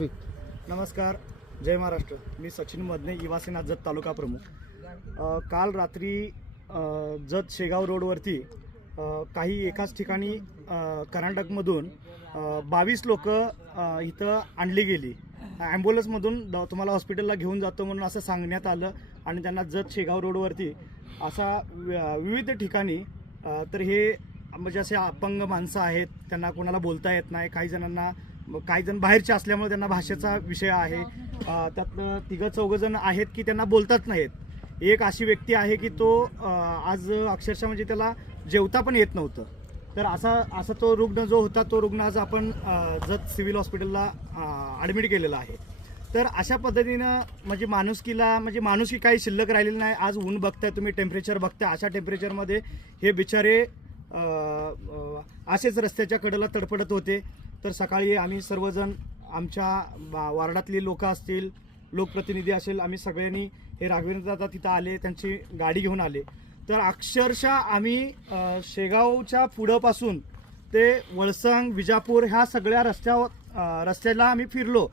नमस्कार, जय महाराष्ट्र। मी सचिन मदने, युवासेना जत तालुका प्रमुख। काल रात्री जत शेगाव रोडवरती काही एकाच ठिकाणी कर्नाटकमधून 22 लोक इथं आणली गेली। ॲम्ब्युलन्समधून तुम्हाला हॉस्पिटलला घेऊन जातो म्हणून असं सांगण्यात आलं आणि त्यांना जत शेगाव रोडवरती असा विविध ठिकाणी तर हे म्हणजे असे अपंग माणसं आहेत, त्यांना कोणाला बोलता येत नाही, काही जण बाहेरचे असल्यामुळे त्यांना भाषेचा विषय आहे। त्यातनं तिघं चौघजण आहेत की त्यांना बोलताच नाहीत। एक अशी व्यक्ती आहे की तो आज अक्षरशः म्हणजे त्याला जेवता पण येत नव्हतं। तर असा तो रुग्ण जो होता तो रुग्ण आज आपण जत सिव्हिल हॉस्पिटलला ॲडमिट केलेला आहे। तर अशा पद्धतीनं म्हणजे माणुसकी काही शिल्लक राहिलेली नाही। आज ऊन बघताय तुम्ही, टेम्परेचर बघताय, अशा टेम्परेचरमध्ये हे बिचारे असेच रस्त्याच्या कडेला तडफडत होते। तर सकाळी आम्ही सर्वजण आमच्या वार्डातली लोक असतील, लोकप्रतिनिधी असेल, आम्ही सगळ्यांनी हे राघवेंद्र दादा तिथं आले, त्यांची गाडी घेऊन आले। तर अक्षरशः आम्ही शेगावच्या पुढंपासून ते वळसंग, विजापूर ह्या सगळ्या रस्त्याला आम्ही फिरलो।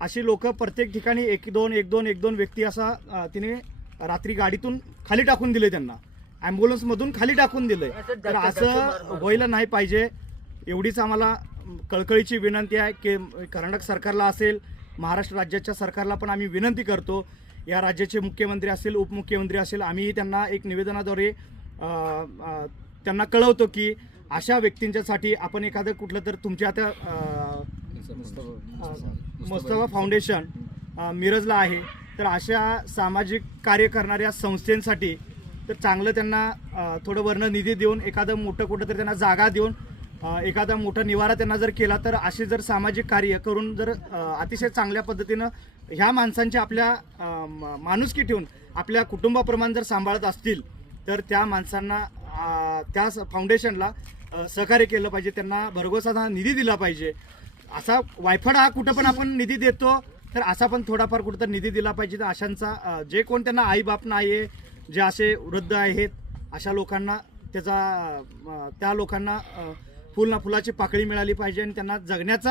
अशी लोक प्रत्येक ठिकाणी एक दोन व्यक्ती असा तिने रात्री गाडीतून खाली टाकून दिले, त्यांना ॲम्ब्युलन्समधून खाली टाकून दिले। तर असं व्हायला नाही पाहिजे, एवढीच आम्हाला कळकळीची विनंती आहे की कर्नाटक सरकारला असेल, महाराष्ट्र राज्याच्या सरकारला पण आम्ही विनंती करतो। या राज्याचे मुख्यमंत्री असेल, उपमुख्यमंत्री असेल, आम्ही त्यांना एक निवेदनाद्वारे त्यांना कळवतो की अशा व्यक्तींच्यासाठी आपण एखादं कुठलं तर तुमच्या आता मुस्तफा फाउंडेशन मिरजला आहे, तर अशा सामाजिक कार्य करणाऱ्या संस्थांसाठी तर चांगलं त्यांना थोडं वर्ण निधी देऊन, एखादं मोठं कुठं तर त्यांना जागा देऊन, एखादा मोठा निवारा त्यांना जर केला, तर असे जर सामाजिक कार्य करून जर अतिशय चांगल्या पद्धतीनं ह्या माणसांची आपल्या माणुसकी ठेवून आपल्या कुटुंबाप्रमाणे जर सांभाळत असतील, तर त्या माणसांना त्या फाउंडेशनला सहकार्य केलं पाहिजे, त्यांना भरघोसा निधी दिला पाहिजे। असा वायफळ हा कुठं पण आपण निधी देतो, तर असा पण थोडाफार कुठं तर निधी दिला पाहिजे। तर अशांचा जे कोण त्यांना आईबाप नाही आहे, जे असे वृद्ध आहेत, अशा लोकांना त्या लोकांना फुलाची पाकळी मिळाली पाहिजे आणि त्यांना जगण्याचा,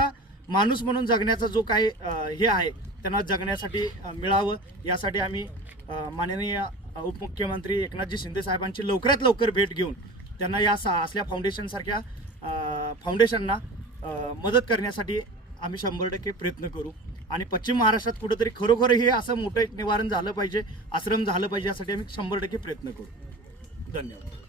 माणूस म्हणून जगण्याचा जो काही हे आहे त्यांना जगण्यासाठी मिळावं, यासाठी आम्ही माननीय उपमुख्यमंत्री एकनाथजी शिंदे साहेबांची लवकरात लवकर भेट घेऊन त्यांना या असल्या फाउंडेशनसारख्या फाउंडेशनना मदत करण्यासाठी आम्ही 100% प्रयत्न करू। आणि पश्चिम महाराष्ट्रात कुठेतरी खरोखर हे असं मोठं एक निवारण झालं पाहिजे, आश्रम झालं पाहिजे, यासाठी आम्ही 100% प्रयत्न करू। धन्यवाद।